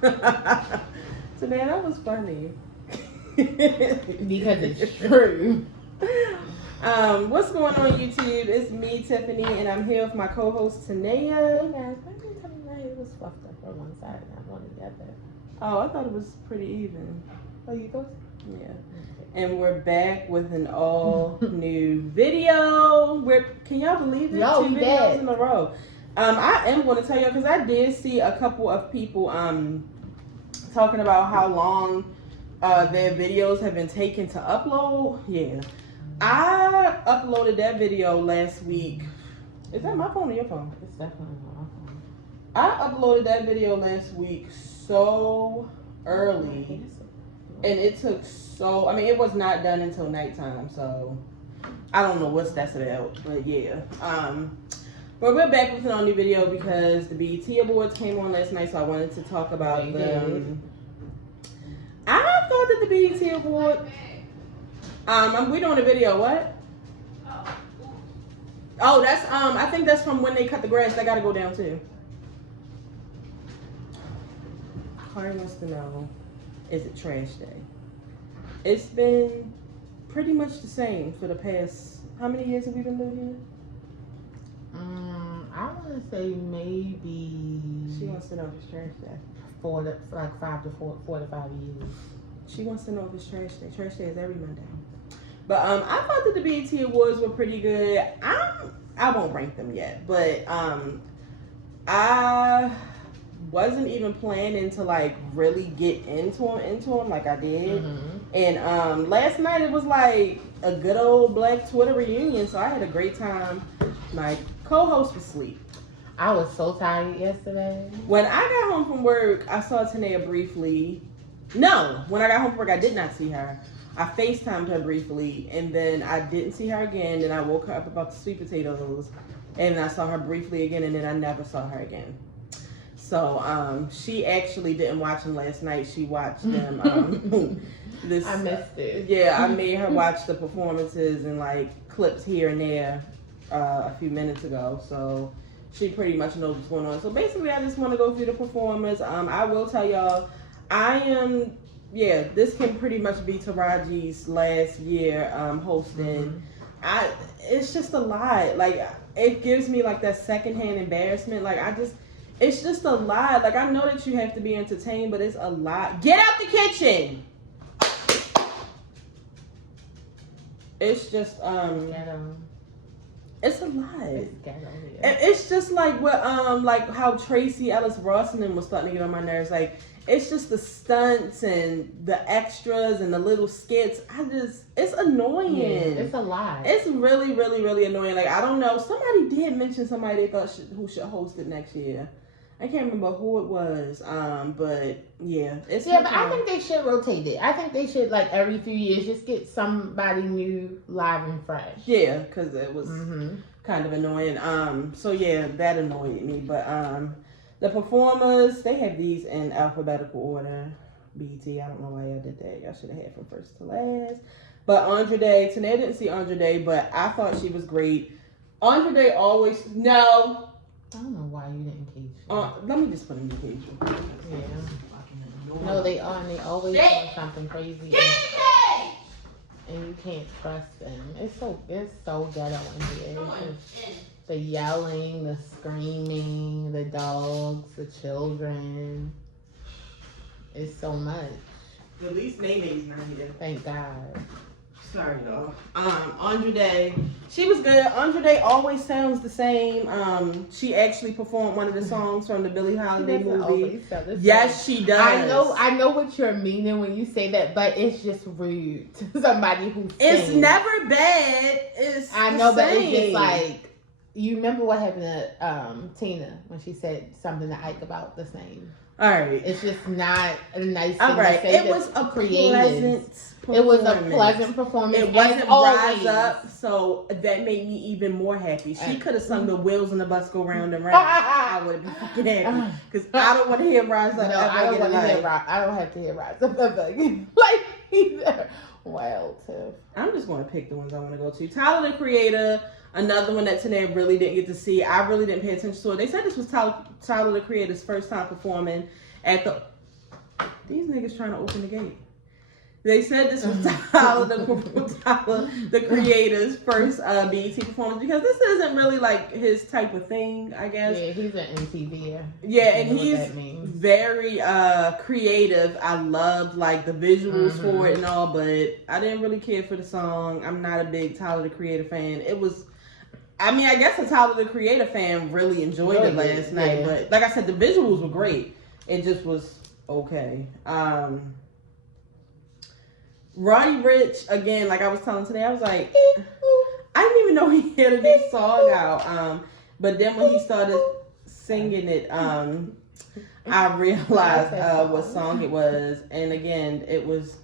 So man, that was funny. Because it's true. What's going on YouTube? It's me, Tiffany, and I'm here with my co-host Tanea. Hey guys, why did you tell me that it was fluffed up on one side and not on the other? Oh, I thought it was pretty even. Oh, you thought? Yeah. And we're back with an all new video. Can y'all believe it? Yo, 2 videos in a row. I am going to tell y'all because I did see a couple of people talking about how long their videos have been taken to upload. Yeah. I uploaded that video last week. Is that my phone or your phone? It's definitely my phone. I uploaded that video last week so early. And it took it was not done until nighttime, so I don't know what that's about, but yeah. But we're back with an all new video because the BET Awards came on last night, so I wanted to talk about them. I thought that the BET Award, we doing a video, what? Oh, that's, I think that's from when they cut the grass. They gotta go down too. Cardi wants to know, is it trash day? It's been pretty much the same for the past, how many years have we been living here? I want to say maybe. She wants to know if it's trash day. 4 to 5 years. She wants to know if it's trash day. Trash day is every Monday. But I thought that the BET Awards were pretty good. I won't rank them yet, but I wasn't even planning to like really get into them like I did. And last night it was like a good old Black Twitter reunion, so I had a great time. My co-host was asleep. I was so tired yesterday. When I got home from work, I saw Tanea briefly. No, when I got home from work, I did not see her. I FaceTimed her briefly, and then I didn't see her again. Then I woke her up about the sweet potatoes, and I saw her briefly again, and then I never saw her again. So she actually didn't watch them last night. She watched them. I missed it. Yeah, I made her watch the performances and like clips here and there a few minutes ago. So she pretty much knows what's going on. So basically, I just want to go through the performers. I will tell y'all, this can pretty much be Taraji's last year hosting. It's just a lot. Like, it gives me like that secondhand embarrassment. Like, it's just a lot. Like, I know that you have to be entertained, but it's a lot. Get out the kitchen! It's just, it's a lot. It's just like what, like how Tracy Ellis Ross and them was starting to get on my nerves. Like, it's just the stunts and the extras and the little skits. It's annoying. Yeah, it's a lot. It's really, really, really annoying. Like, I don't know. Somebody did mention somebody they thought who should host it next year. I can't remember who it was. But yeah, it's but I think they should rotate it. I think they should like every few years just get somebody new, live and fresh. Yeah, because it was kind of annoying. So yeah, that annoyed me. But the performers, they have these in alphabetical order. BET, I don't know why y'all did that. Y'all should have had from first to last. But Andre Day, Tanea didn't see Andre Day, but I thought she was great. Andre Day always I don't know why you didn't cage her. Let me just put them in cage. Yeah. No, they are, and they always do something crazy. And you can't trust them. It's so ghetto in here. The yelling, the screaming, the dogs, the children. It's so much. At least Nene's not here. Thank God. Sorry, y'all. Andre Day, she was good. Andre Day always sounds the same. She actually performed one of the songs from the Billie Holiday movie. Yes, she does. I know what you're meaning when you say that, but it's just rude to somebody who sings. It's never bad. But it's just like, you remember what happened to Tina when she said something to Ike about the same. All right. It's just not a nice thing to say. It was a pleasant performance. It wasn't Rise Up, so that made me even more happy. She could have sung the wheels on the bus go round and round. I would have been fucking happy. Because I don't want to hear Rise Up. No, I don't want to hear Rise. I don't have to hear Rise Up ever again. Like, either. Well, Tiff. I'm just going to pick the ones I want to go to. Tyler, the Creator. Another one that Tanea really didn't get to see. I really didn't pay attention to it. They said this was Tyler, the Creator's first time performing at the These niggas trying to open the gate. They said this was Tyler, the creator's first BET performance because this isn't really like his type of thing, I guess. Yeah, he's an MTV. Yeah, and he's very creative. I loved like the visuals for it and all, but I didn't really care for the song. I'm not a big Tyler the Creator fan. I guess a Tyler the Creator fan really enjoyed it last night, but like I said, the visuals were great. It just was okay. Roddy Ricch, again, like I was telling today, I was like, I didn't even know he had a new song out. But then when he started singing it, I realized what song it was. And again, it was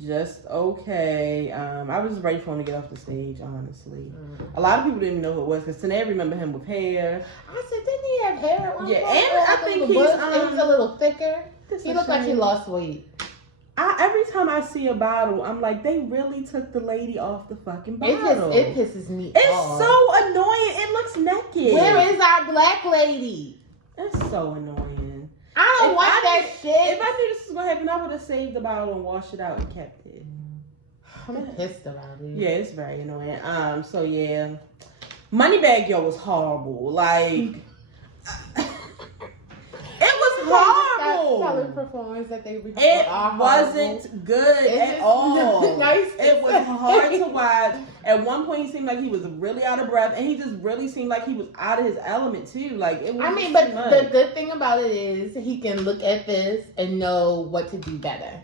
just okay. I was ready for him to get off the stage, honestly. A lot of people didn't know who it was because today I remember him with hair. I said, didn't he have hair at one point? And I think it was a little thicker. He looked like he lost weight. Every time I see a bottle, I'm like, they really took the lady off the fucking bottle. It pisses me off. It's so annoying. It looks naked. Where is our black lady? It's so annoying. I don't want that shit. If I knew this was going to happen, I would have saved the bottle and washed it out and kept it. I'm pissed about it. Yeah, it's very annoying. So yeah. Moneybagg Yo was horrible. Like... Solid performance that they it wasn't good at all. Nice. It was hard to watch. At one point, he seemed like he was really out of breath, and he just really seemed like he was out of his element too. Like it was. But the good thing about it is he can look at this and know what to do better.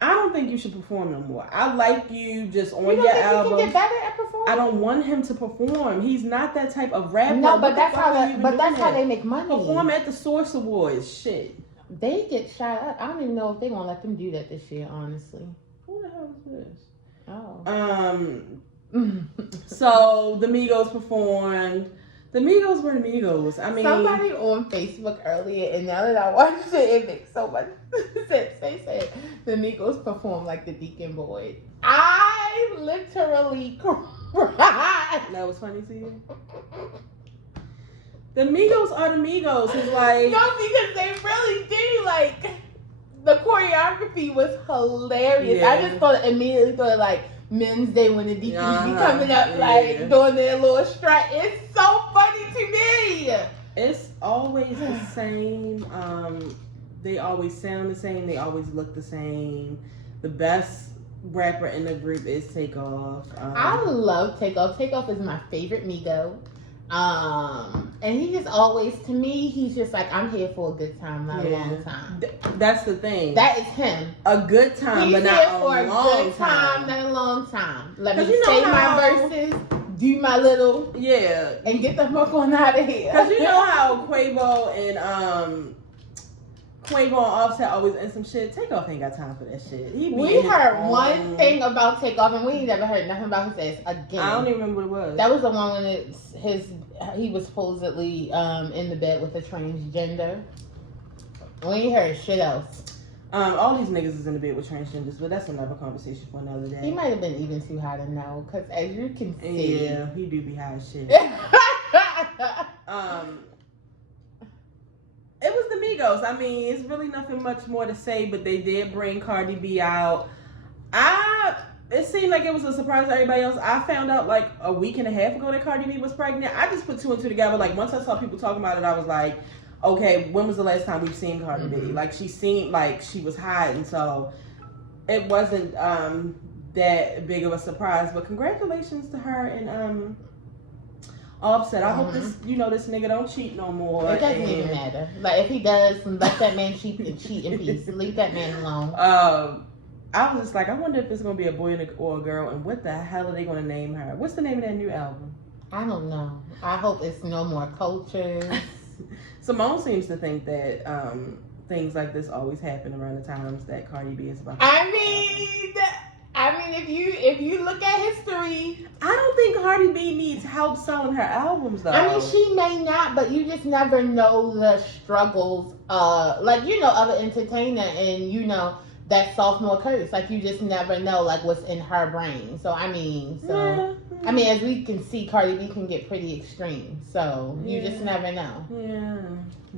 I don't think you should perform no more. I like you just on your think album. He can get better at performing? I don't want him to perform. He's not that type of rapper. No, but that's how they make money. Perform at the Source Awards. Shit. They get shot up. I don't even know if they're gonna let them do that this year, honestly. Who the hell is this? Oh. So the Migos performed. The Migos were the Migos. I mean, somebody on Facebook earlier, and now that I watched it makes so much sense. They said the Migos performed like the Deacon Boys. I literally cried. That was funny to you? The Migos are the Migos. It's like... No, because they really do. Like, the choreography was hilarious. Yeah. I just immediately thought like Men's Day when the Deacons be coming up, like, doing their little strut. It's so funny to me. It's always the same. They always sound the same. They always look the same. The best rapper in the group is Takeoff. I love Takeoff. Takeoff is my favorite Migo. And he just always, to me, he's just like, I'm here for a good time, not a long time. That's the thing. That is him. A good time, but not a long time. Not a long time. Let me say my verses, do my little, and get the fuck on out of here. Because you know how Quavo and Offset always in some shit. Takeoff ain't got time for that shit. We heard one thing about Takeoff, and we ain't never heard nothing about his ass again. I don't even remember what it was. That was the one when he was supposedly in the bed with a transgender. We ain't heard shit else. All these niggas is in the bed with transgenders, but that's another conversation for another day. He might have been even too high to know, because as you can see, yeah, he do be high as shit. It was the Migos. I mean, it's really nothing much more to say, but they did bring Cardi B out. It seemed like it was a surprise to everybody else. I found out like a week and a half ago that Cardi B was pregnant. I just put two and two together. Like once I saw people talking about it, I was like, okay, when was the last time we've seen Cardi B? Like she seemed like she was hiding, so it wasn't that big of a surprise. But congratulations to her and Offset. I hope this nigga don't cheat no more. It doesn't even matter. Like if he does, let that man cheat in peace. Leave that man alone. I was just like, I wonder if it's gonna be a boy or a girl, and what the hell are they gonna name her? What's the name of that new album? I don't know. I hope it's No More Cultures. Simone seems to think that things like this always happen around the times that Cardi B is about. I mean, if you look at history, I don't think Cardi B needs help selling her albums though. I mean, she may not, but you just never know the struggles, of an entertainer, and that sophomore curse. Like you just never know, like what's in her brain. So I mean, as we can see, Cardi B can get pretty extreme. So you just never know.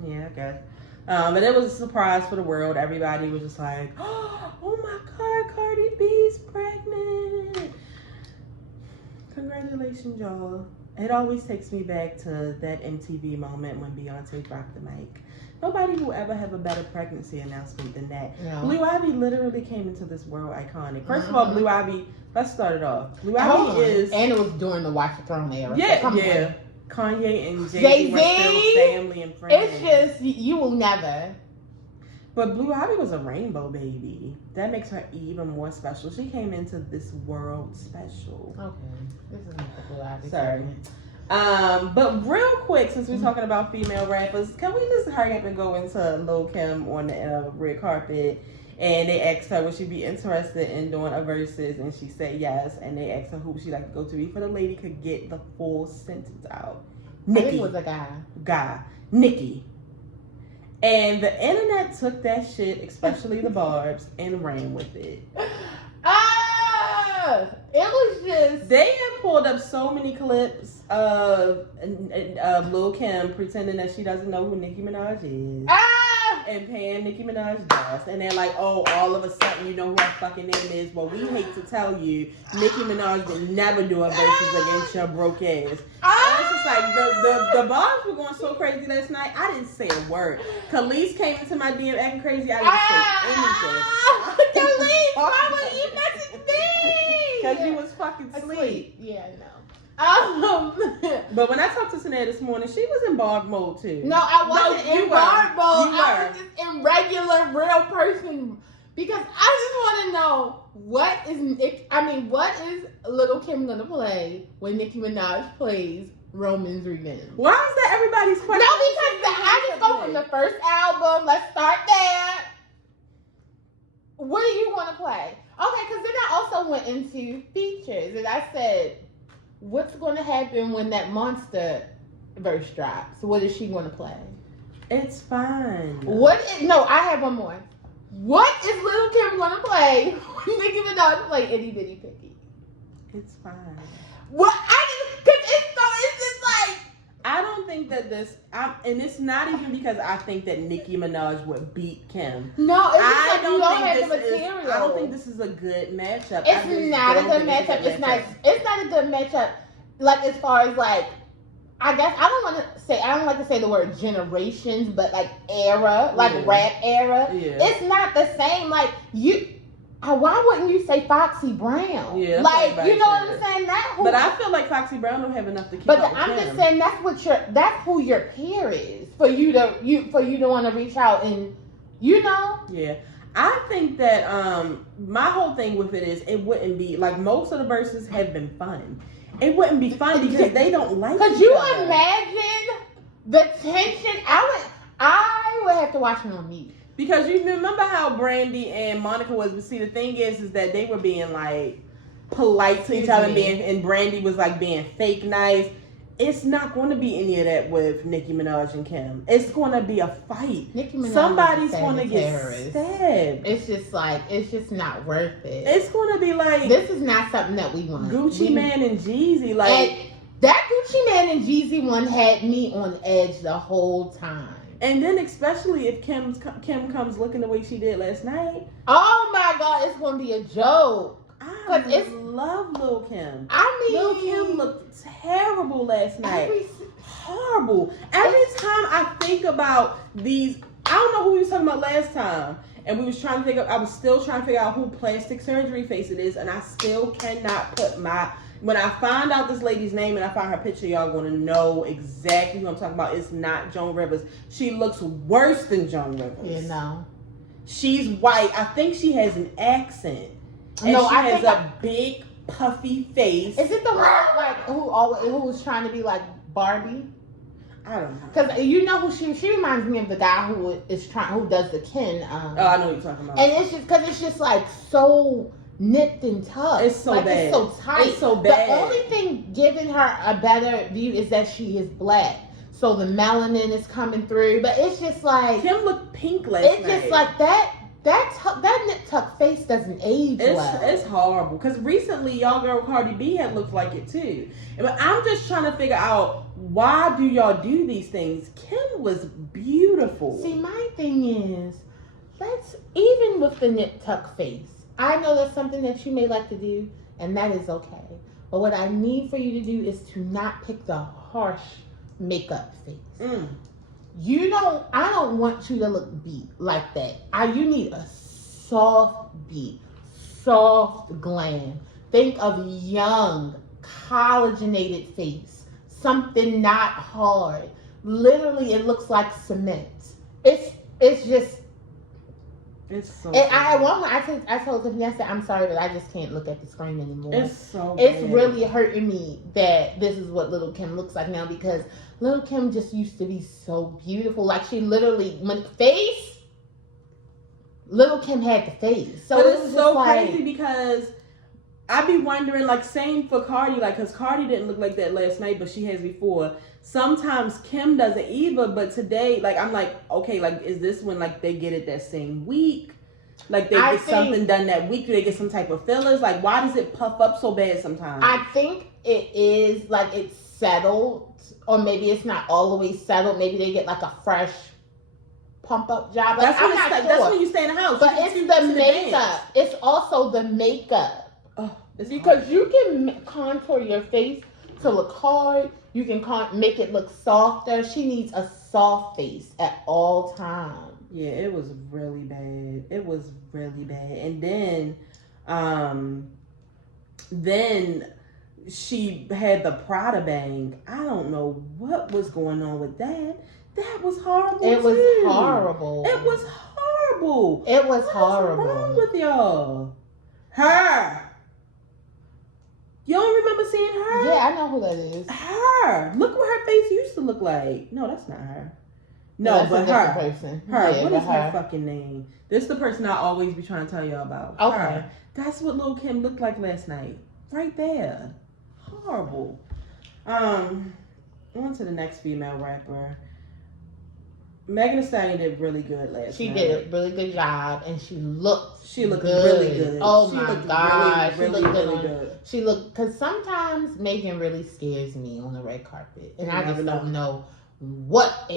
Yeah, I guess. And it was a surprise for the world. Everybody was just like, oh my God, Cardi B's pregnant. Congratulations, y'all. It always takes me back to that MTV moment when Beyonce dropped the mic. Nobody will ever have a better pregnancy announcement than that. No. Blue Ivy literally came into this world iconic. First of all, Blue Ivy, let's start it off. Blue Ivy is... And it was during the Watch the Throne era. Yeah, so yeah. Kanye and Jay-Z were still family and friends. It's just, you will never. But Blue Ivy was a rainbow baby. That makes her even more special. She came into this world special. Okay. This is not the Blue Ivy. Sorry. But real quick, since we're talking about female rappers, can we just hurry up and go into Lil' Kim on the red carpet? And they asked her would she be interested in doing a verses, and she said yes. And they asked her who would she like to go to before the lady could get the full sentence out. Nicki. I think it was a guy. Guy. Nicki. And the internet took that shit, especially the Barbs, and ran with it. It was just... They have pulled up so many clips of Lil' Kim pretending that she doesn't know who Nicki Minaj is. And paying Nicki Minaj dust. And they're like, oh, all of a sudden you know who her fucking name is. Well, we hate to tell you, Nicki Minaj would never do a versus against your broke ass. And it's just like, the bars were going so crazy last night, I didn't say a word. Khalees came into my DM acting crazy, I didn't say anything. Khalees, why would you message me? Because you was fucking asleep. Yeah, I know. But when I talked to Sanaa this morning, she was in barb mode too. No, I wasn't in barb mode. I was just in regular, real person. Because I just want to know what is Lil' Kim gonna play when Nicki Minaj plays Roman's Revenge? Why is that everybody's question? No, because I just go from the first album. Let's start there. What do you want to play? Okay, because then I also went into features and I said, what's going to happen when that Monster verse drops? What is she going to play? It's fine. No, I have one more. What is Lil' Kim going to play when Nicki Minaj play Itty Bitty Picky? It's fine. What? It's just like... I don't think that and it's not even because I think that Nicki Minaj would beat Kim. No, it's just like you don't have the material. I don't think this is a good matchup. It's not a good matchup. It's not a good matchup. Like as far as like, I guess I don't like to say the word generations, but like era, like rap era. Yeah. It's not the same. Like why wouldn't you say Foxy Brown? Yeah, like you know what I'm saying? But I feel like Foxy Brown don't have enough to keep But up with I'm Kim. just saying that's who your peer is for you to want to reach out and you know. Yeah, I think that my whole thing with it is it wouldn't be like most of the verses have been fun. It wouldn't be fun because they don't like. Could you imagine the tension? I would have to watch it on mute. Because you remember how Brandy and Monica was, but see the thing is that they were being like polite to each other and Brandy was like being fake nice. It's not going to be any of that with Nicki Minaj and Kim. It's going to be a fight. Somebody's going to get stabbed. It's just not worth it. It's going to be like, this is not something that we want. Gucci Man and Jeezy, like. And that Gucci Man and Jeezy one had me on edge the whole time. And then especially if Kim comes looking the way she did last night. Oh my God, it's going to be a joke. I love Lil' Kim. Lil' Kim looked terrible last night. Horrible. Every time I think about these, I don't know who we was talking about last time. And I was still trying to figure out who Plastic Surgery Face it is. And I still cannot put when I find out this lady's name and I find her picture, y'all going to know exactly who I'm talking about. It's not Joan Rivers. She looks worse than Joan Rivers. You know. She's white. I think she has an accent. And she has a big, puffy face. Is it the one who was trying to be like Barbie? I don't know. Because you know who she reminds me of the guy who does the Ken. I know what you're talking about. And it's just because it's just like so nipped and tough. It's so bad. It's so tight. It's so bad. The only thing giving her a better view is that she is black. So the melanin is coming through. But it's just like... Kim looked pink last night. It's just like that that nip tuck face doesn't age well. It's horrible. Because recently, y'all girl Cardi B had looked like it too. But I'm just trying to figure out, why do y'all do these things? Kim was beautiful. See, my thing is, even with the nip tuck face, I know that's something that you may like to do, and that is okay. But what I need for you to do is to not pick the harsh makeup face. I don't want you to look beat like that. You need a soft beat, soft glam. Think of young, collagenated face. Something not hard. Literally, it looks like cement. It's just. It's so. And I told him yesterday, I'm sorry, but I just can't look at the screen anymore. It's It's really hurting me that this is what Little Kim looks like now, because Little Kim just used to be so beautiful. Like, she literally Little Kim had the face. So but it it's was so just crazy because I be wondering, like, same for Cardi, like, because Cardi didn't look like that last night, but she has before. Sometimes Kim doesn't either, but today, like, I'm like, okay, like, is this when, like, they get it that same week? Like, they get something done that week? Do they get some type of fillers? Like, why does it puff up so bad sometimes? I think it is, like, it's settled, or maybe it's not all the way settled. Maybe they get, like, a fresh pump-up job. Like, that's when you stay in the house. But it's the makeup. It's also the makeup. Oh, because you can contour your face to look hard. You can make it look softer. She needs a soft face at all times. Yeah, it was really bad. It was really bad. And then she had the Prada bang. I don't know what was going on with that. That was horrible. It was horrible. It was horrible. It was horrible. What's wrong with y'all? Her. You don't remember seeing her? Yeah, I know who that is. Her. Look what her face used to look like. No, that's not her. No, that's but a her. Person. Her. Yeah, What is her fucking name? This is the person I always be trying to tell y'all about. Okay. Her. That's what Lil' Kim looked like last night. Right there. Horrible. On to the next female rapper. Megan Thee Stallion did really good last night. She did a really good job, and she looked good. Really good. Oh my God, she looked really good. She looked, because sometimes Megan really scares me on the red carpet, and I just don't know what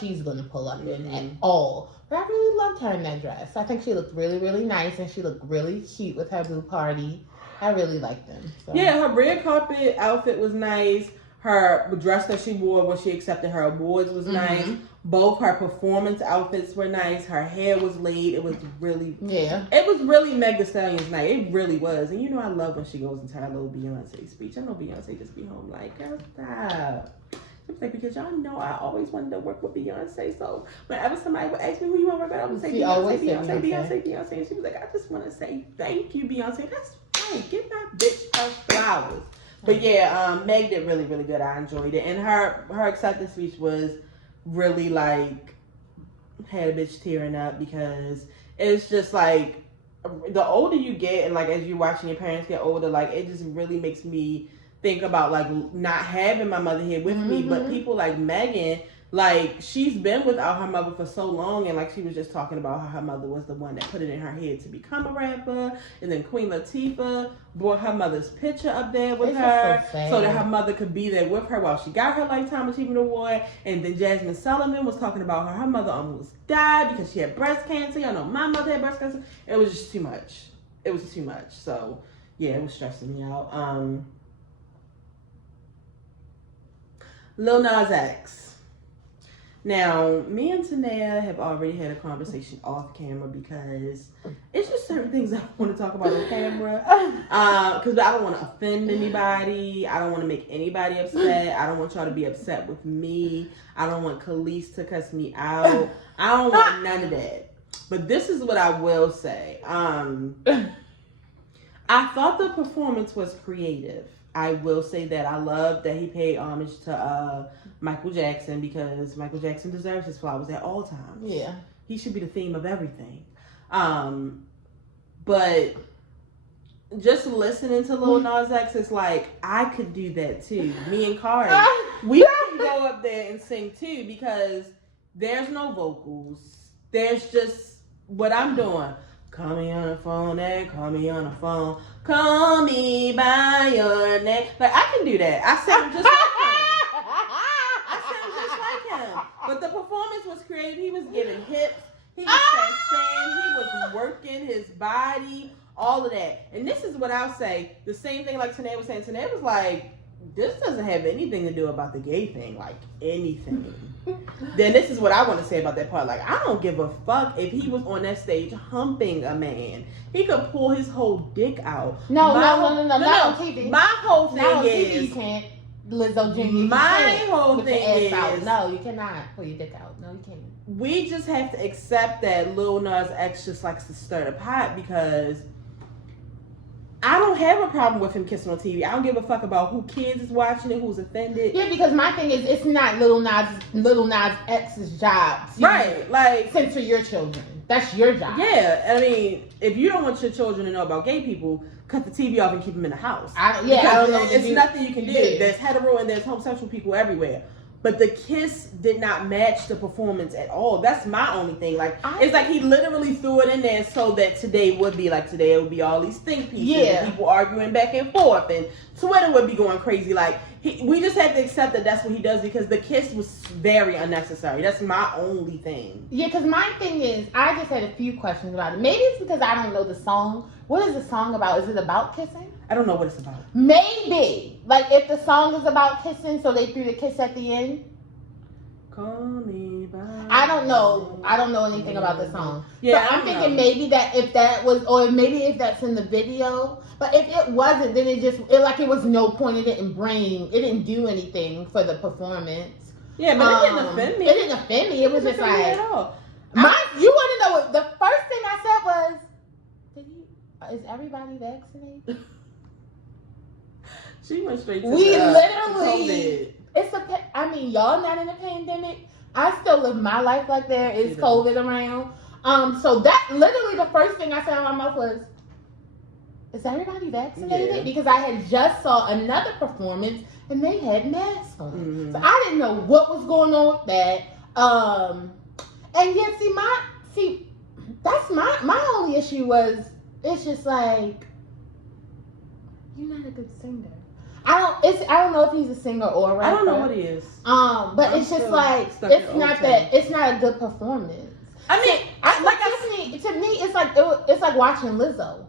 she's gonna pull up in at all. But I really loved her in that dress. I think she looked really, really nice, and she looked really cute with her blue party. I really liked them. So. Yeah, her red carpet outfit was nice. Her dress that she wore when she accepted her awards was nice. Both her performance outfits were nice. Her hair was laid. It was really... Yeah. It was really Meg Thee Stallion's night. It really was. And you know I love when she goes into her little Beyonce speech. I know Beyonce just be home like, girl, stop. She was like, because y'all know I always wanted to work with Beyonce. So whenever somebody would ask me who you want to work with, I would say Beyonce. And she was like, I just want to say thank you, Beyonce. That's right. Give that bitch her flowers. But yeah, Meg did really, really good. I enjoyed it. And her acceptance speech was really like, had a bitch tearing up, because it's just like, the older you get, and like as you're watching your parents get older, like it just really makes me think about like not having my mother here with me. But people like Megan, like she's been without her mother for so long, and like she was just talking about how her mother was the one that put it in her head to become a rapper, and then Queen Latifah brought her mother's picture up there with her so that her mother could be there with her while she got her Lifetime Achievement Award. And then Jasmine Sullivan was talking about how her mother almost died because she had breast cancer. Y'all know my mother had breast cancer. It was just too much. It was too much. So yeah, it was stressing me out. Lil Nas X. Now, me and Tanea have already had a conversation off camera, because it's just certain things I want to talk about on camera. Because I don't want to offend anybody. I don't want to make anybody upset. I don't want y'all to be upset with me. I don't want Khalees to cuss me out. I don't want none of that. But this is what I will say. I thought the performance was creative. I will say that I love that he paid homage to Michael Jackson, because Michael Jackson deserves his flowers at all times. Yeah. He should be the theme of everything. But just listening to Lil Nas X, it's like, I could do that too. Me and Kari, we can go up there and sing too, because there's no vocals. There's just what I'm doing. Call me on the phone, call me on the phone. Call me by your name. Like, I can do that. I sound just like him. But the performance was creative. He was giving hips. He was sashaying. He was working his body. All of that. And this is what I'll say. The same thing like Tanae was saying. Tanae was like, this doesn't have anything to do about the gay thing. Like, anything. Then this is what I want to say about that part. Like, I don't give a fuck if he was on that stage humping a man. He could pull his whole dick out. No, not on TV. My whole thing not on is... TV, you can't. Lizzo Jr. My whole thing is... Out. No, you cannot pull your dick out. No, you can't. We just have to accept that Lil Nas X just likes to stir the pot because... I don't have a problem with him kissing on TV. I don't give a fuck about who kids is watching it, who's offended. Yeah, because my thing is, it's not Lil Nas X's job to like censor your children. That's your job. Yeah, I mean, if you don't want your children to know about gay people, cut the TV off and keep them in the house. I don't know. It's nothing you can do. Yeah. There's hetero and there's homosexual people everywhere. But the kiss did not match the performance at all. That's my only thing. Like, it's like he literally threw it in there so that today would be like, today it would be all these think pieces and people arguing back and forth and Twitter would be going crazy. Like, we just have to accept that that's what he does because the kiss was very unnecessary. That's my only thing. Yeah, because my thing is, I just had a few questions about it. Maybe it's because I don't know the song. What is the song about? Is it about kissing? I don't know what it's about. Maybe. Like, if the song is about kissing, so they threw the kiss at the end. Call me by. I don't know. I don't know anything about the song. Yeah, so I'm thinking maybe that if that was, or maybe if that's in the video. But if it wasn't, then it was no point. It didn't do anything for the performance. Yeah, but it didn't offend me. It didn't offend me. It was just like, at all. You want to know what the first thing I said was, is everybody vaccinated? She went straight to literally. Y'all not in a pandemic. I still live my life like there is COVID around. So that literally the first thing I said out of my mouth was, is everybody vaccinated? Yeah. Because I had just saw another performance and they had masks on. Mm-hmm. So I didn't know what was going on with that. And yet that's my only issue was, it's just like, you're not a good singer. I don't know if he's a singer or a rapper. I don't know what he is. But it's just like, it's not a good performance. I mean, to me, it's like watching Lizzo.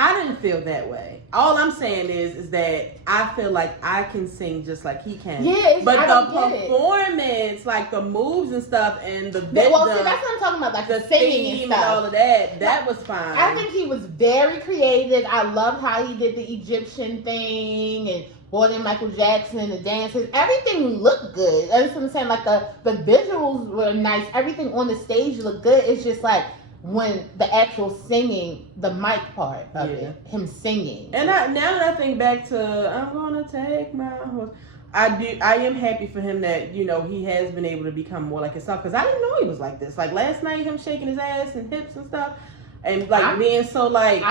I didn't feel that way. All I'm saying is that I feel like I can sing just like he can. Yeah, but the performance, like the moves and stuff, and the that's what I'm talking about, like the singing and stuff. And all of that was fine. I think he was very creative. I love how he did the Egyptian thing and brought in Michael Jackson and the dances. Everything looked good. That's what I'm saying. Like the visuals were nice. Everything on the stage looked good. It's just like, when the actual singing, the mic part of it, him singing. And now that I think back to, I'm gonna take my horse, I am happy for him that, he has been able to become more like himself, because I didn't know he was like this. Like last night, him shaking his ass and hips and stuff, and like being so like,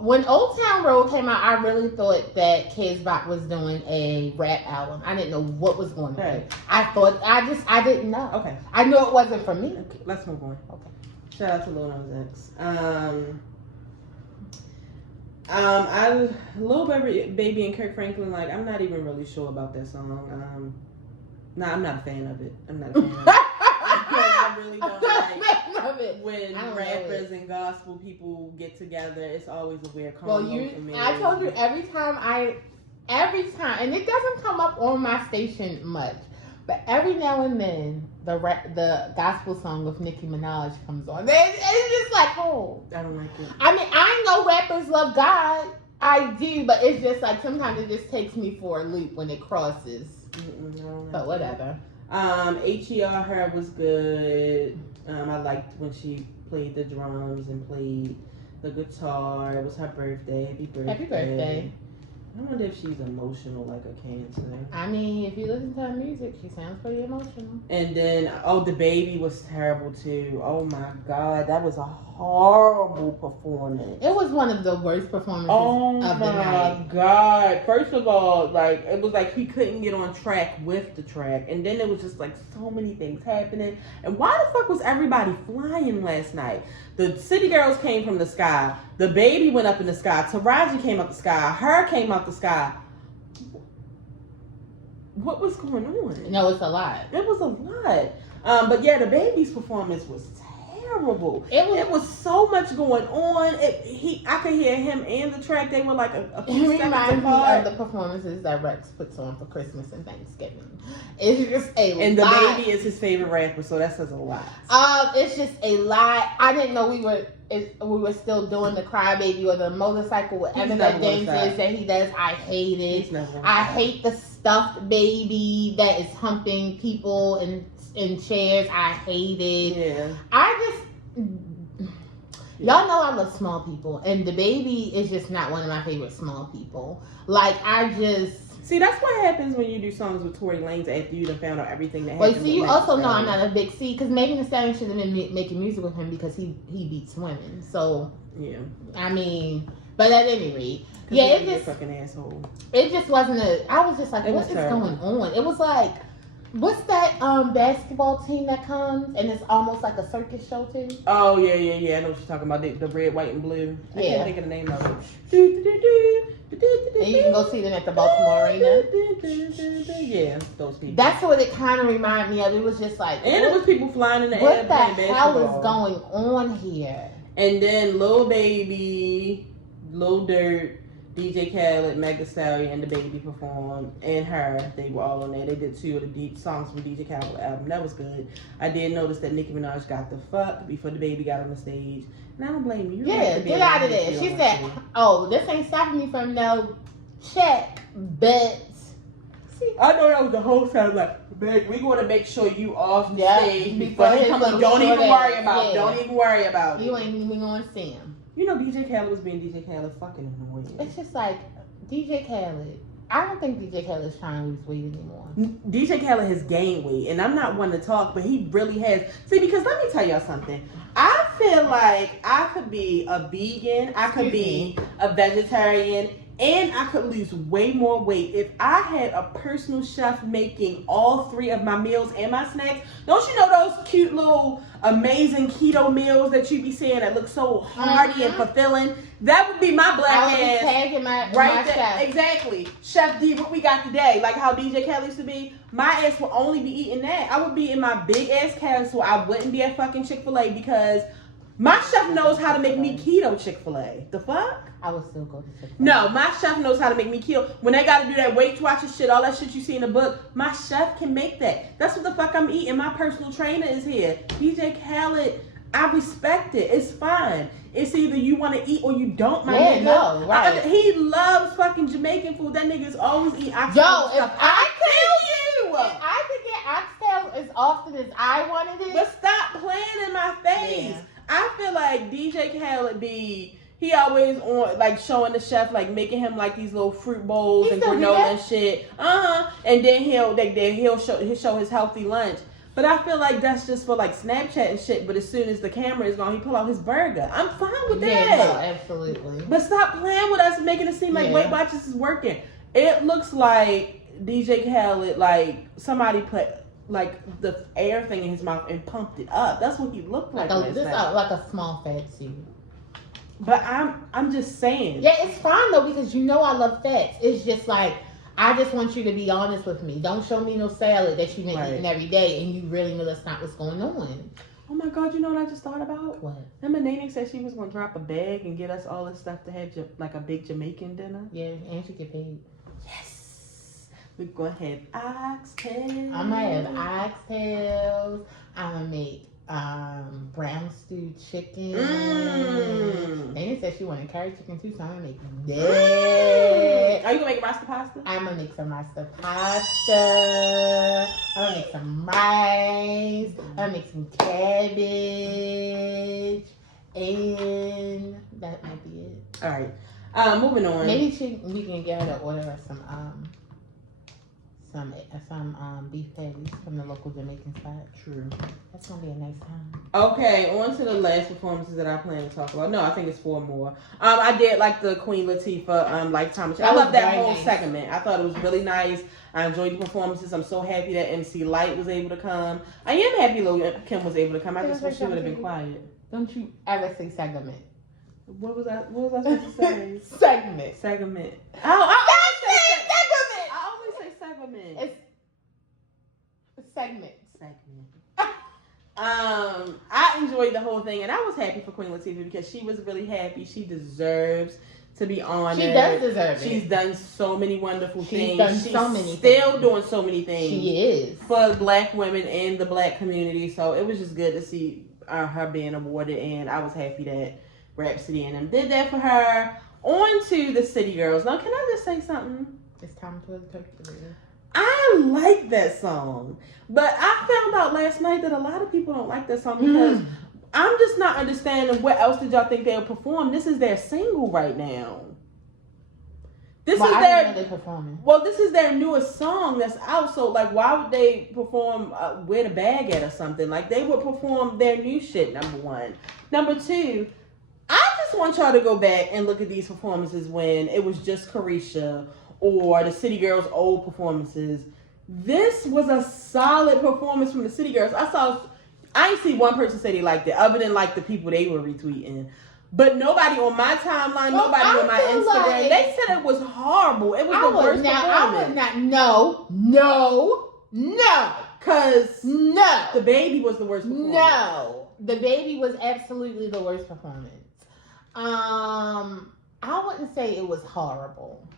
When Old Town Road came out, I really thought that Kidz Bop was doing a rap album. I didn't know what was going on. Okay. I didn't know. Okay. I knew it wasn't for me. Okay, let's move on. Okay. Shout out to Lil Nas X. Lil Baby and Kirk Franklin, like, I'm not even really sure about that song. I'm not a fan of it. I'm not a fan of it. I really don't like when rappers and gospel people get together. It's always a weird combo for me. I told you every time, and it doesn't come up on my station much, but every now and then the gospel song with Nicki Minaj comes on. It's just like, oh, I don't like it. I mean, I know rappers love God. I do, but it's just like sometimes it just takes me for a loop when it crosses. But whatever. HER Her was good. I liked when she played the drums and played the guitar. It was her birthday. Happy birthday. Happy birthday. I wonder if she's emotional like a Cancer. I mean, if you listen to her music, she sounds pretty emotional. And then, the baby was terrible too. Oh my God, that was a horrible performance. It was one of the worst performances of the night. Oh my God. First of all, like, it was like he couldn't get on track with the track. And then it was just like so many things happening. And why the fuck was everybody flying last night? The City Girls came from the sky. The baby went up in the sky. Taraji came up the sky. Her came out the sky. What was going on? No, it's a lot. It was a lot. But yeah, the baby's performance was terrible. It was so much going on. I could hear him and the track. They were like a few seconds apart. Reminds me of the performances that Rex puts on for Christmas and Thanksgiving. It's just a lot. And the baby is his favorite rapper, so that says a lot. It's just a lot. I didn't know we were still doing the crybaby or the motorcycle, whatever that dance is that he does. I hate it. I hate the stuffed baby that is humping people in chairs. I hate it. Yeah. Y'all know I love small people, and the baby is just not one of my favorite small people. Like, See, that's what happens when you do songs with Tory Lanez after you done found out everything that happened. Well, see, you also know I'm not a big C, because Megan Thee Stallion should have been making music with him because he beats women. So, yeah. I mean, but at any rate, yeah, it just... fucking asshole. It just wasn't I was just like, what is going on? It was like, what's that basketball team that comes and it's almost like a circus show too? Oh, yeah. I know what you're talking about. The red, white, and blue. I can't think of the name of it. And you can go see them at the Baltimore Arena. Yeah, those people. That's what it kind of reminded me of. It was just like... And it was people flying in the air. What the hell is going on here? And then Lil Baby, Lil Durk, DJ Khaled, Meg Thee Stallion, and the baby performed, and her. They were all on there. They did 2 of the deep songs from DJ Khaled album. That was good. I did notice that Nicki Minaj got the fuck before the baby got on the stage. And I don't blame you. Yeah, get out of there. She said, "Oh, this ain't stopping me from no check, but." See, I know that was the whole time. Like, we want to make sure you off the stage before he comes. Don't even worry about. Yeah. Don't even worry about. You ain't even going to see him. You know, DJ Khaled was being DJ Khaled fucking annoying. It's just like DJ Khaled. I don't think DJ Khaled is trying to lose weight anymore. DJ Khaled has gained weight, and I'm not one to talk, but he really has. See, because let me tell y'all something. I feel like I could be a vegan, I could be a vegetarian, and I could lose way more weight if I had a personal chef making all 3 of my meals and my snacks. Don't you know those cute little amazing keto meals that you be seeing that look so hearty and fulfilling? That would be my black ass. Tagging my chef. Exactly. Chef D, what we got today. Like how DJ Khaled used to be. My ass would only be eating that. I would be in my big ass castle. I wouldn't be at fucking Chick-fil-A because my chef knows how to make me keto Chick-fil-A. The fuck? I would still go to Chick-fil-A. No, my chef knows how to make me keto. When they got to do that Weight Watchers shit, all that shit you see in the book, my chef can make that. That's what the fuck I'm eating. My personal trainer is here. DJ Khaled, I respect it. It's fine. It's either you want to eat or you don't. My nigga. No, right. He loves fucking Jamaican food. That nigga's always eat oxtail. Yo, if I could get oxtail as often as I wanted it. But stop playing in my face. Yeah. I feel like DJ Khaled he always on like showing the chef like making him like these little fruit bowls and granola and shit. And then he'll show his healthy lunch. But I feel like that's just for like Snapchat and shit. But as soon as the camera is gone, he pull out his burger. I'm fine with that. Yeah, no, absolutely. But stop playing with us and making it seem like Weight Watchers is working. It looks like DJ Khaled, like somebody put like the air thing in his mouth and pumped it up. That's what he looked like. Like a small fat suit. But I'm just saying. Yeah, it's fine though because you know I love fats. It's just like I just want you to be honest with me. Don't show me no salad that you make eating every day and you really know that's not what's going on. Oh my God, you know what I just thought about? What? Remember Nene said she was going to drop a bag and get us all this stuff to have like a big Jamaican dinner? Yeah, and she get paid. Yes. We're going to have oxtails. I'm going to have oxtails. I'm going to make brown stewed chicken. Nene said she wanted curry chicken too, so I'm gonna make that. Are you gonna make rasta pasta? I'm gonna make some rasta pasta. I'm gonna make some rice. I'm gonna make some cabbage, and that might be it. All right. Moving on. Maybe we can get her to order some beef patties from the local Jamaican spot. True. That's gonna be a nice time. Okay, on to the last performances that I plan to talk about. No, I think it's 4 more. I did like the Queen Latifah Lifetime. I love that whole segment. I thought it was really nice. I enjoyed the performances. I'm so happy that MC Light was able to come. I am happy Lil Kim was able to come. I just wish she would have been quiet. Don't you ever say segment. What was I supposed to say? Segment. I always say segment. It's segment. I enjoyed the whole thing, and I was happy for Queen Latifah because she was really happy. She deserves to be honored. She does deserve it. She's done so many wonderful things. She's still doing so many things. She is. For Black women and the Black community. So it was just good to see her being awarded, and I was happy that Rhapsody and them did that for her. On to the City Girls. Now, can I just say something? It's time to the I like that song, but I found out last night that a lot of people don't like that song because I'm just not understanding what else did y'all think they'll perform. This is their single right now. This is their newest song that's out. So like, why would they perform "Where the Bag At" or something? Like they would perform their new shit. Number one, number two. I just want y'all to go back and look at these performances when it was just Carisha or the City Girls' old performances. This was a solid performance from the City Girls. I ain't see one person say they liked it, other than like the people they were retweeting. But nobody on my timeline, nobody on my Instagram, they said it was horrible. It was the worst performance. I would not. No. Because the Baby was the worst performance. No, the Baby was absolutely the worst performance. I wouldn't say it was horrible.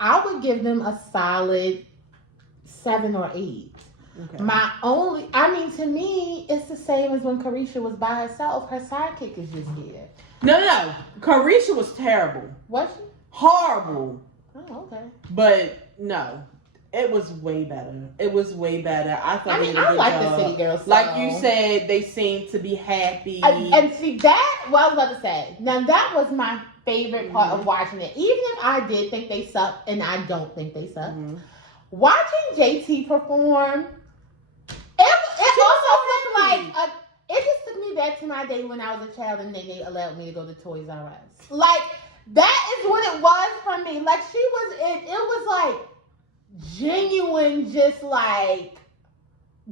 I would give them a solid 7 or 8. Okay. To me, it's the same as when Carisha was by herself. Her sidekick is just here. No. Carisha was terrible. Was she? Horrible. Oh, okay. But no. It was way better. I thought they did a good like job. The City Girls song. Like you said, they seemed to be happy. And see, that, what I was about to say. Now, that was my favorite part of watching it. Even if I did think they sucked, and I don't think they sucked. Watching JT perform, it also looked like, it just took me back to my day when I was a child and then they allowed me to go to Toys R Us. Like, that is what it was for me. Like, it was like, genuine, just like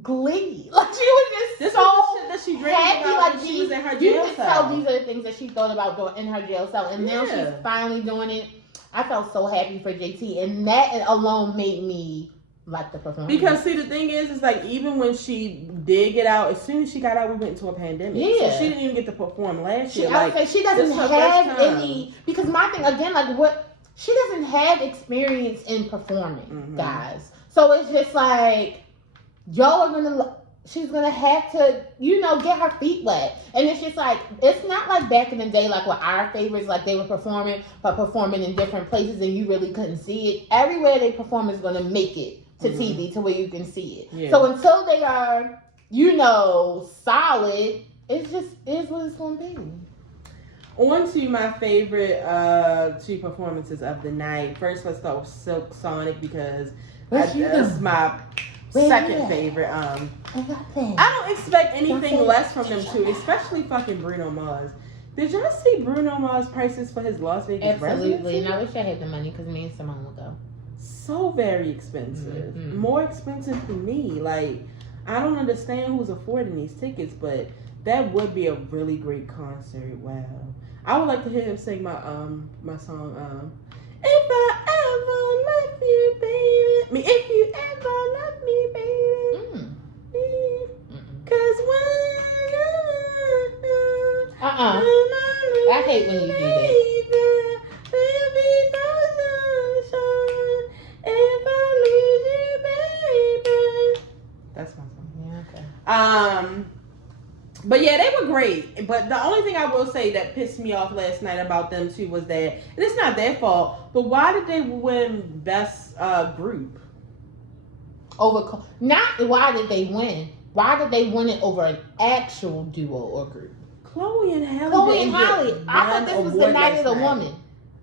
glee. Like she was just that she happy. Like she was in her jail you could tell these are the things that she thought about doing in her jail cell, and now she's finally doing it. I felt so happy for JT, and that alone made me like the performance. Because see, the thing is like even when she did get out, as soon as she got out, we went into a pandemic. Yeah, so she didn't even get to perform last year. I would say she doesn't have any. Because my thing again, like what. She doesn't have experience in performing, guys. So it's just like, she's gonna have to, get her feet wet. And it's just like, it's not like back in the day, like with our favorites, like they were performing in different places and you really couldn't see it. Everywhere they perform is gonna make it to TV to where you can see it. Yeah. So until they are, solid, it just is what it's gonna be. On to my favorite 2 performances of the night. First, let's start with Silk Sonic because that's my second favorite. I don't expect anything less from them too, especially fucking Bruno Mars. Did y'all see Bruno Mars' prices for his Las Vegas residency? Absolutely, and I wish I had the money because me and Simone would go. So very expensive. More expensive than me. Like, I don't understand who's affording these tickets, but that would be a really great concert. Wow. I would like to hear him sing my song, If I Ever Love You, Baby. If you ever love me, baby. Cause when I hate when you do that. There'll be no sunshine if I lose you, baby. That's my song. Yeah, okay. But yeah, they were great. But the only thing I will say that pissed me off last night about them too was that, and it's not their fault, but why did they win Best Group? Not why did they win? Why did they win it over an actual duo or group? Chloe and Halle. I thought this was the night of the woman.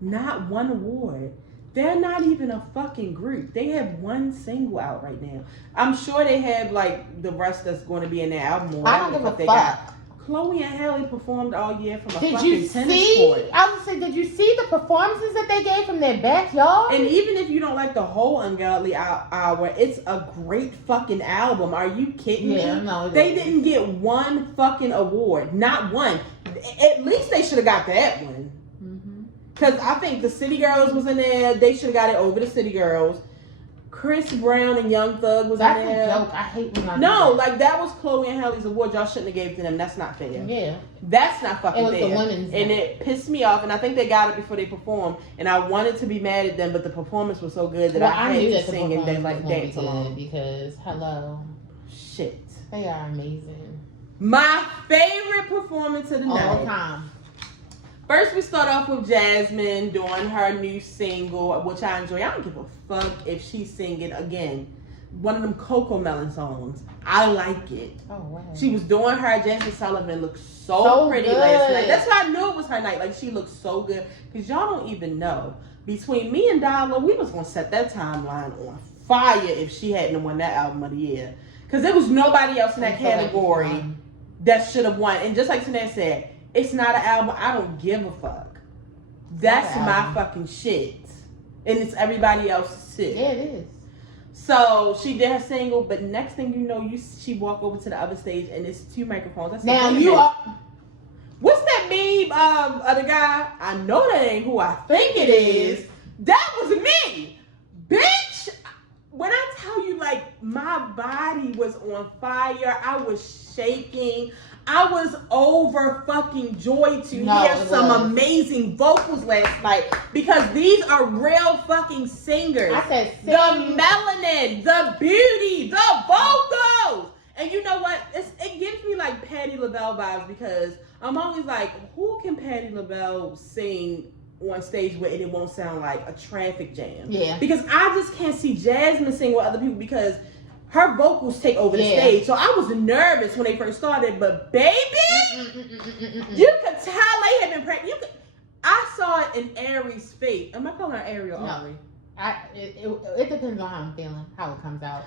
Not one award. They're not even a fucking group. They have one single out right now. I'm sure they have like the rest that's going to be in their album or I don't whatever give a they fuck. got. Chloe and Halle performed all year from a Did fucking you tennis see? court. I was gonna say, did you see the performances that they gave from their backyard? And even if you don't like the whole Ungodly Hour, it's a great fucking album. Are you kidding me? No, they didn't get one fucking award. Not one. At least they should have got that one. Because I think the City Girls was in there. They should have got it over the City Girls. Chris Brown and Young Thug was in there. That's a joke. I hate when I No, like that was Chloe and Halle's award. Y'all shouldn't have gave it to them. That's not fair. Yeah. That's not fucking fair. It was fair. the women's And night. it pissed me off. And I think they got it before they performed. And I wanted to be mad at them, but the performance was so good that I knew had that to the sing and then performance like was gonna dance be along. good because hello, Shit. they are amazing. My favorite performance of the night. All time. First, we start off with Jasmine doing her new single, which I enjoy. I don't give a fuck if she's singing again. One of them Coco Melon songs. I like it. Oh wow. She was doing her. Jasmine Sullivan looked so pretty good. last night. That's why I knew it was her night. Like she looked so good. Because y'all don't even know. Between me and Dollar, we was gonna set that timeline on fire if she hadn't won that album of the year. Because there was nobody else in that category that should have won. And just like Tanae said, it's not an album. I don't give a fuck. That's my fucking shit. And it's everybody else's shit. Yeah, it is. So she did her single, but next thing you know, she walk over to the other stage and it's two microphones. I said, Now "Wait a you minute. are. What's that meme of the guy? I know that ain't who I think it is. That was me. Bitch, when I tell you, like, my body was on fire. I was shaking. I was over fucking joy to hear some amazing vocals last night because these are real fucking singers. I said the melanin, the beauty, the vocals. And you know what? It gives me like Patti LaBelle vibes because I'm always like, who can Patti LaBelle sing on stage with and it won't sound like a traffic jam? Yeah. Because I just can't see Jasmine sing with other people because her vocals take over the stage. So I was nervous when they first started, but baby, you could tell they had been practicing. I saw it in Ari's face. Am I calling her Ari or Ari? It depends on how I'm feeling, how it comes out.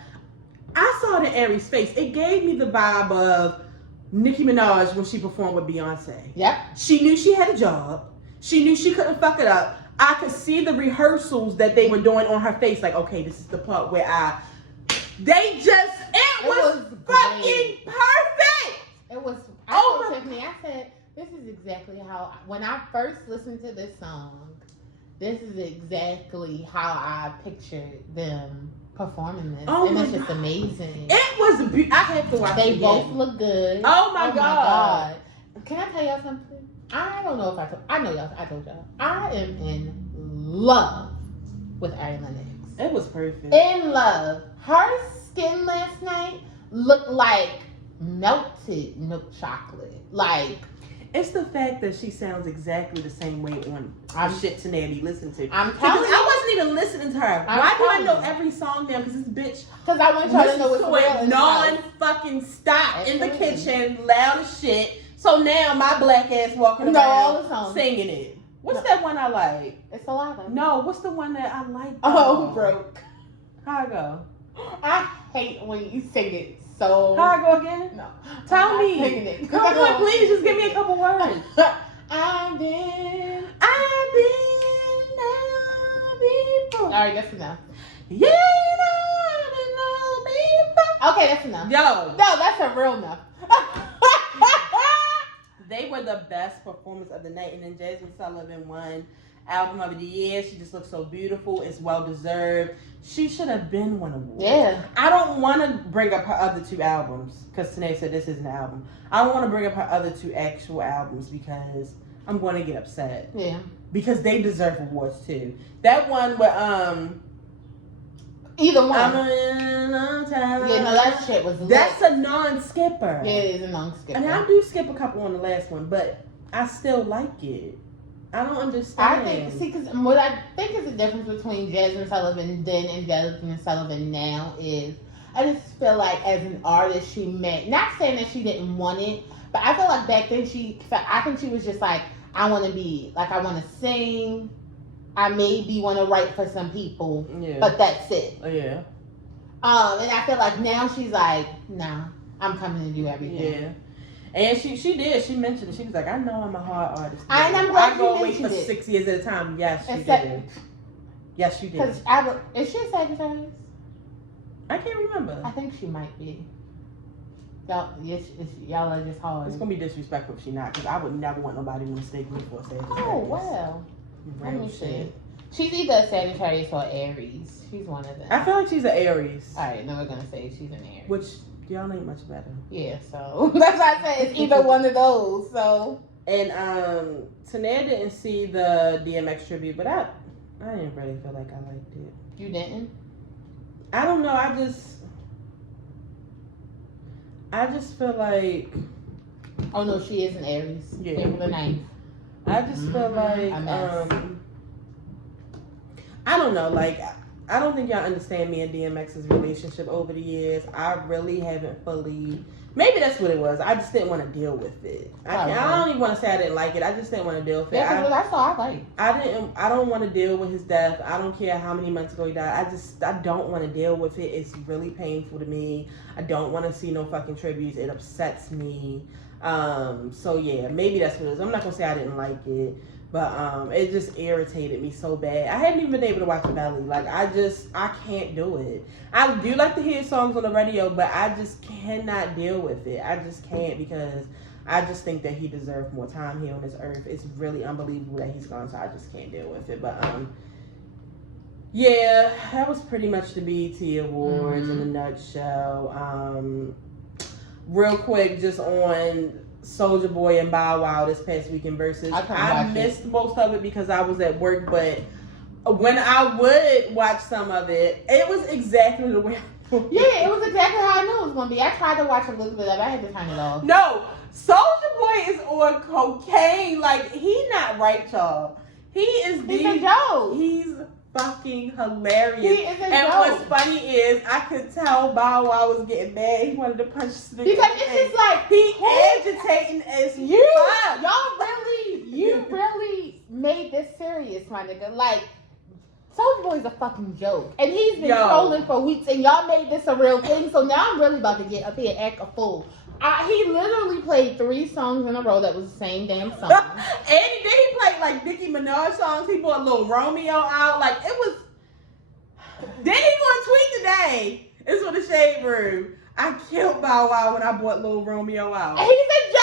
I saw it in Ari's face. It gave me the vibe of Nicki Minaj when she performed with Beyonce. Yep. She knew she had a job. She knew she couldn't fuck it up. I could see the rehearsals that they were doing on her face. Like, okay, this is the part where it was fucking perfect. It was. I told Tiffany, I said, this is exactly how, when I first listened to this song, this is exactly how I pictured them performing this. Oh, and my it's just God. amazing. It was, I have to watch it They again. both look good. Oh my God. Can I tell y'all something? I don't know if I know y'all, I told y'all. I am in love with Ari Lennox. It was perfect. In love. Her skin last night looked like melted milk chocolate. Like, it's the fact that she sounds exactly the same way on the shit Tanae be listening to. I'm because telling you. I wasn't even listening to her. Why do I know every song now? Because this bitch because I want y'all to know it's real. non-fucking stop in the kitchen, loud as shit. So now my black ass walking around singing it. What's that one I like? It's a lot of. No, what's the one that I like? Oh, broke. How I go? I hate when you sing it. So how I go again? No, tell me. Come on, please, just give me a couple words. I've been there before. All right, that's enough. Yeah, before. Okay, that's enough. Yo, no, that's a real enough. They were the best performance of the night, and then Jasmine Sullivan won Album of the Year. She just looks so beautiful. It's well deserved. She should have been one award. Yeah. I don't want to bring up her other two albums because Tanae said this is an album. I don't want to bring up her other two actual albums because I'm going to get upset. Yeah. Because they deserve awards too. That one with either one. Yeah, no, that shit was lit. That's a non-skipper. Yeah, it is a non-skipper. And I do skip a couple on the last one, but I still like it. I don't understand. I think, because what I think is the difference between Jasmine Sullivan then and Jasmine Sullivan now is, I just feel like as an artist she meant, not saying that she didn't want it, but I feel like back then I think she was just like, I want to be, like I want to sing, I maybe want to write for some people, but that's it. Yeah. And I feel like now she's like, nah, I'm coming to do everything. Yeah. And she did. She mentioned it. She was like, I know I'm a hard artist. And I'm glad I go away for 6 years at a time. Yes, she did. Yes, she did. Is she a Sagittarius? I can't remember. I think she might be. Y'all are just hard. It's gonna be disrespectful if she not, because I would never want nobody to mistake me for a Sagittarius. Oh well. Let me see. She's either a Sagittarius or Aries. She's one of them. I feel like she's an Aries. All right, now we're gonna say she's an Aries. Which y'all ain't much better. Yeah, so that's why I said it's either one of those. So. And Tanae didn't see the DMX tribute, but I didn't really feel like I liked it. You didn't? I don't know. I just feel like. Oh no, she is an Aries. Yeah. April the 9th. I just feel like I don't know. Like I don't think y'all understand me and DMX's relationship over the years. I really haven't fully. Maybe that's what it was. I just didn't want to deal with it. I don't even want to say I didn't like it. I just didn't want to deal with it. Yeah, that's all I like. I don't want to deal with his death. I don't care how many months ago he died. I don't want to deal with it. It's really painful to me. I don't want to see no fucking tributes. It upsets me. So yeah, maybe that's what it is. I'm not gonna say I didn't like it, but it just irritated me so bad. I hadn't even been able to watch the belly. Like I can't do it. I do like to hear songs on the radio, but I just cannot deal with it. I just can't, because I just think that he deserved more time here on this earth. It's really unbelievable that he's gone, so I just can't deal with it. But yeah, that was pretty much the BET Awards in a nutshell. Real quick, just on Soulja Boy and Bow Wow this past weekend versus. I missed most of it because I was at work, but when I would watch some of it, it was exactly the way I thought. Yeah, it was exactly how I knew it was going to be. I tried to watch a little bit of it. I had to turn it off. No, Soulja Boy is on cocaine. Like, he not right, y'all. He's a joke. He's fucking hilarious. He is a and joke. What's funny is I could tell Bow Wow was getting mad. He wanted to punch the because it's just like he agitating as you. fuck. You really made this serious, my nigga. Like, Soulja Boy's a fucking joke, and he's been trolling for weeks, and y'all made this a real thing. So now I'm really about to get up here and act a fool. He literally played 3 songs in a row that was the same damn song. And then he played like Nicki Minaj songs. He brought Lil Romeo out. Like, it was. Then he gonna tweet today. It's for the Shade Room. I killed Bow Wow when I brought Lil Romeo out. He's a joke.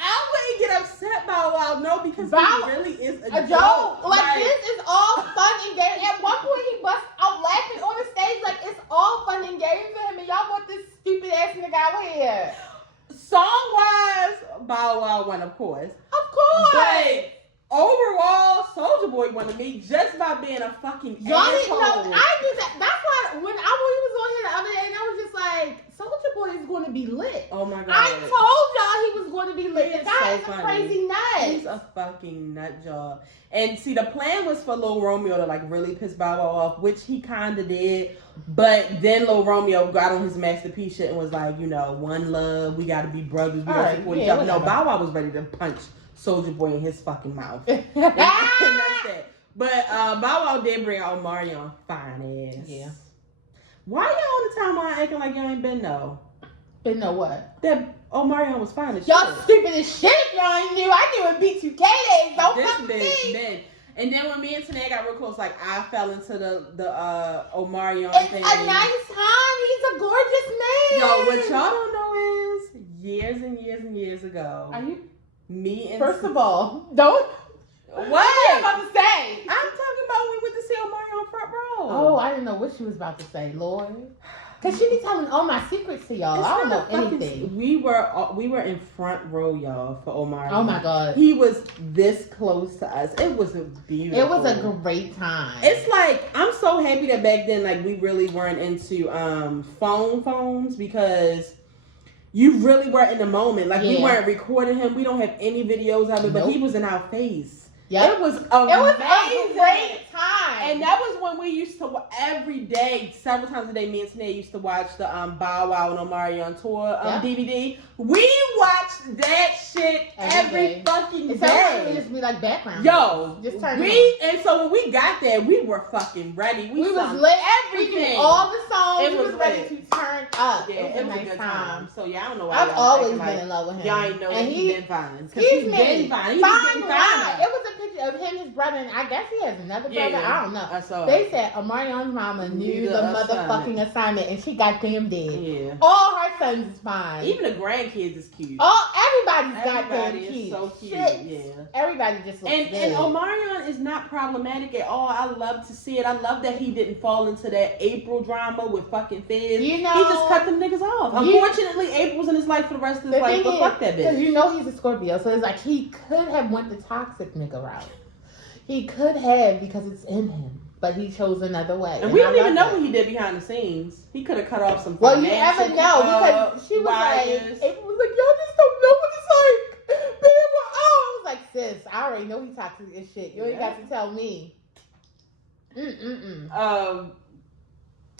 I wouldn't get upset Bow Wow, no, because he really is a joke. Like, this is all fun and games. At one point, he bust out laughing on the stage. Like, it's all fun and games for him, and y'all want this stupid ass nigga out here. Song-wise, Bow Wow won, of course. Of course. But overall, Soulja Boy won to me just by being a fucking y'all asshole. didn't know. I did that. That's why when he was on here the other day, and I was just like, Soulja Boy is going to be lit. Oh my god! I told y'all he was going to be lit. The guy is a crazy nut. He's a fucking nut job. And see, the plan was for Lil Romeo to like really piss Bow Wow off, which he kind of did. But then Lil Romeo got on his masterpiece shit and was like, you know, one love, we got to be brothers, we got to support each other. No, Bow Wow was ready to punch Soulja Boy in his fucking mouth. and that's it. But Bow Wow did bring out Omarion fine ass. Yeah. Why y'all on the timeline acting like y'all ain't been no? Been no what? That Omarion was fine as y'all shit. Stupid as shit. Y'all ain't knew. I knew it B2K days. Don't fuck with me. Ben. And then when me and Tanae got real close, like I fell into the Omarion thing. It's a nice time. He's a gorgeous man. Yo, what y'all don't know is years and years and years ago. Are you? Me and First of all, don't. What? What am I about to say? I'm talking about when we went to see Omarion front row. Oh, I didn't know what she was about to say, Lord. Cause she be telling all my secrets to y'all. I don't know anything. We were in front row, y'all, for Omarion. Oh my god. He was this close to us. It was beautiful. It was a great time. It's like I'm so happy that back then, like we really weren't into phones because you really were in the moment. Like we weren't recording him. We don't have any videos of it, but he was in our face. Yeah, it was amazing. It was a great time. And that was when we used to every day, several times a day. Me and Tanae used to watch the Bow Wow and Omarion tour DVD. We watched that shit every fucking day. It's just be like background. Yo, just turn and so when we got there, we were fucking ready. We was lit. Everything. All the songs. It was ready lit. to turn up. Yeah, it was a nice good time. So yeah, I don't know why. I've always been in love with him. Y'all ain't know and he's been fine. He's been fine. Fine. It was a picture of him, his brother, and I guess he has another brother. I don't know. They said Omarion's mama knew the motherfucking assignment, and she goddamn did. Yeah. All her sons is fine. Even the grandkids is cute. Everybody's goddamn cute. So cute. Shit. Yeah. Everybody just looks good. And Omarion is not problematic at all. I love to see it. I love that he didn't fall into that April drama with fucking Fizz. You know, he just cut them niggas off. Unfortunately, April's in his life for the rest of his life. But fuck that bitch. Because you know he's a Scorpio, so it's like he could have went the toxic nigga route. He could have because it's in him. But he chose another way. And we don't even know what he did behind the scenes. He could have cut off some. Well, you never know because she was like, April was like, y'all just don't know what it's like. Being with I was like, sis, I already know he toxic as shit. You ain't got to tell me.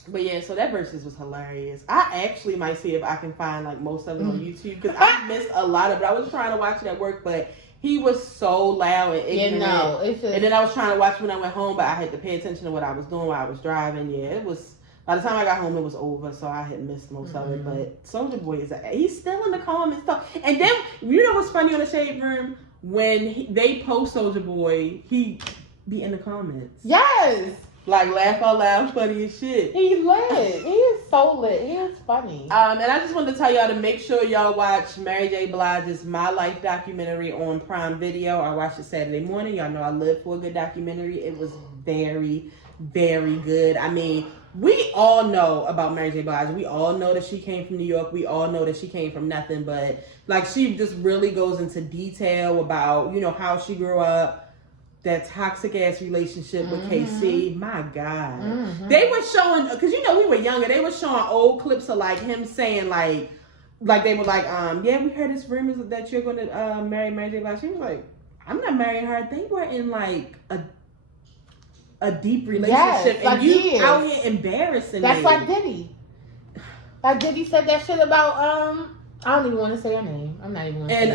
But yeah, so that versus was hilarious. I actually might see if I can find like most of it on YouTube because I missed a lot of it. I was trying to watch it at work, but he was so loud and ignorant. It's just... And then I was trying to watch when I went home, but I had to pay attention to what I was doing while I was driving. Yeah, it was. By the time I got home, it was over, so I had missed most of it. But Soulja Boy he's still in the comments stuff. And then you know what's funny on the Shade Room when they post Soulja Boy, he be in the comments. Yes. Like laugh out loud, funny as shit. He lit. He is so lit. He is funny. And I just wanted to tell y'all to make sure y'all watch Mary J. Blige's My Life documentary on Prime Video. I watched it Saturday morning. Y'all know I live for a good documentary. It was very, very good. I mean, we all know about Mary J. Blige. We all know that she came from New York. We all know that she came from nothing. But like she just really goes into detail about, you know, how she grew up. That toxic ass relationship with KC, my God. They were showing, because you know we were younger, they were showing old clips of like him saying like they were like, yeah, we heard this rumors that you're going to marry Mary J. Blige. She was like, I'm not marrying her. They were in like a deep relationship, and you out here embarrassing That's me. like Diddy. Like Diddy said that shit about I don't even want to say her name. I'm not even going to say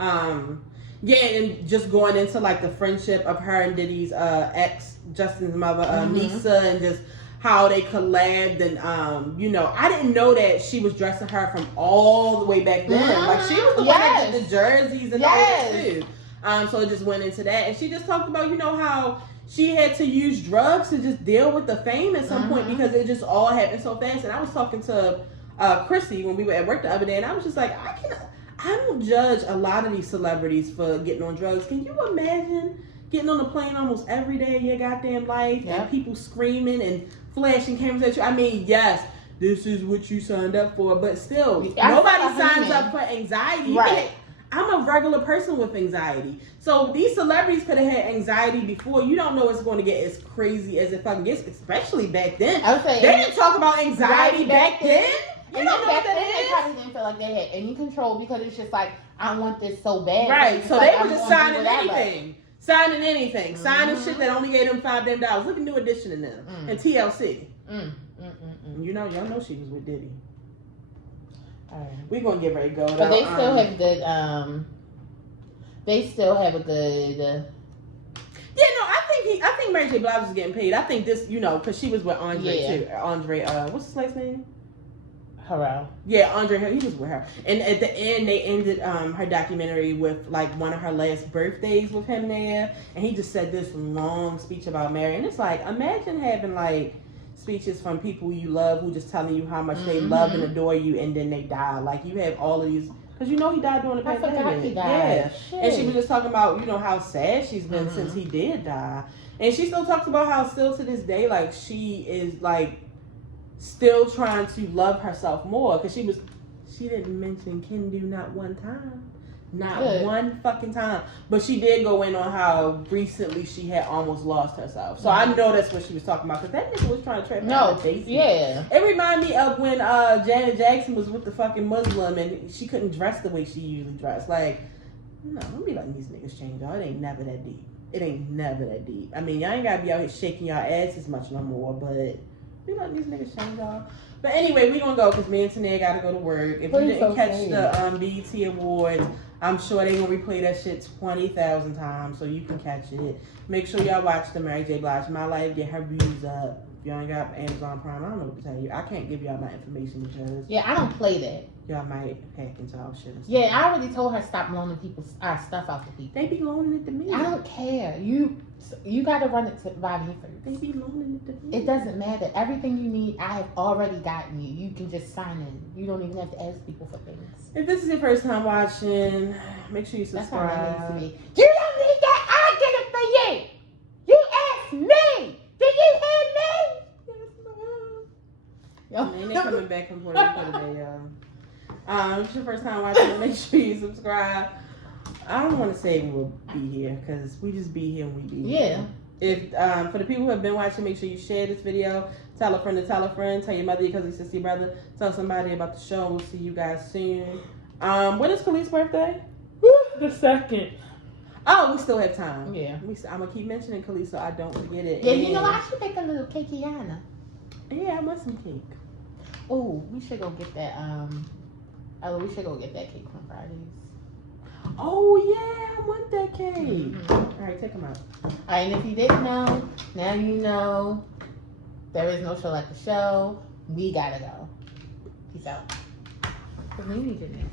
it. Yeah, and just going into like the friendship of her and Diddy's ex, Justin's mother, Nisa, and just how they collabed. And you know, I didn't know that she was dressing her from all the way back then. Like she was the one that did the jerseys and all that too. So it just went into that, and she just talked about, you know, how she had to use drugs to just deal with the fame at some point because it just all happened so fast. And I was talking to Chrissy when we were at work the other day, and I was just like, I don't judge a lot of these celebrities for getting on drugs. Can you imagine getting on the plane almost every day of your goddamn life and people screaming and flashing cameras at you? I mean, yes, this is what you signed up for, but still, nobody signs up for anxiety. Right. I'm a regular person with anxiety. So these celebrities could have had anxiety before. You don't know it's going to get as crazy as it fucking gets, especially back then. They didn't talk about anxiety back then. You know back then they probably didn't feel like they had any control because it's just like, I want this so bad. Right, so they were just signing anything. Signing shit that only gave them $5. Look at New Edition in them. And TLC. You know, y'all know she was with Diddy. Alright. We're gonna get ready to go though. But they still have good Yeah, no, I think Mary J. Blige was getting paid. I think this, you know, because she was with Andre too. Andre, what's his last name? Harrell. Yeah, Andre, he was with her. And at the end, they ended her documentary with like one of her last birthdays with him there. And he just said this long speech about Mary. And it's like, imagine having like speeches from people you love who just telling you how much they love and adore you, and then they die. Like you have all of these, because you know he died during the pandemic. I forgot he died. Yeah. Shit. And she was just talking about, you know, how sad she's been since he did die. And she still talks about how still to this day, like she is like still trying to love herself more, because she didn't mention Kendu not one time. Not one fucking time. But she did go in on how recently she had almost lost herself. So I know that's what she was talking about, because that nigga was trying to trap her out of Daisy. Yeah. It reminded me of when Janet Jackson was with the fucking Muslim and she couldn't dress the way she usually dressed. Like, no, don't be letting these niggas change y'all. It ain't never that deep. It ain't never that deep. I mean, y'all ain't gotta be out here shaking y'all ass as much no more, but We letting these niggas change y'all. But anyway, we gonna go because me and Tanae gotta go to work. If you Please didn't don't catch say the BET Awards, I'm sure they gonna replay that shit 20,000 times so you can catch it. Make sure y'all watch the Mary J. Blige My Life, get her views up. If y'all ain't got Amazon Prime, I don't know what to tell you. I can't give y'all my information because I don't play that. y'all might hack into our shit. Yeah, I already told her stop loaning our stuff out to people. They be loaning it to me. I don't care. You gotta run it by me first. They be loaning it to me. It doesn't matter. Everything you need, I have already gotten you. You can just sign in. You don't even have to ask people for things. If this is your first time watching, make sure you subscribe. That's how it needs to be. You don't need that. I did it for you. You asked me. Did you hear me? Yes, ma'am. They coming back from Puerto Rico today, y'all. If it's your first time watching, make sure you subscribe. I don't want to say we'll be here because we just be here when we be here. If for the people who have been watching, make sure you share this video. Tell a friend to tell a friend. Tell your mother, your cousin, sister, your brother. Tell somebody about the show. We'll see you guys soon. When is Khalees's birthday? The 2nd. Oh, we still have time. Yeah. I'm gonna keep mentioning Khalees so I don't forget it. Yeah, you know I should make a little cakeana. Yeah, I want some cake. Oh, we should go get that. We should go get that cake from Fridays. Oh yeah, I want that cake. Mm-hmm. All right, take them out. All right, and if you didn't know, now you know. There is no show like the show. We gotta go. Peace out. 'Cause we need to do.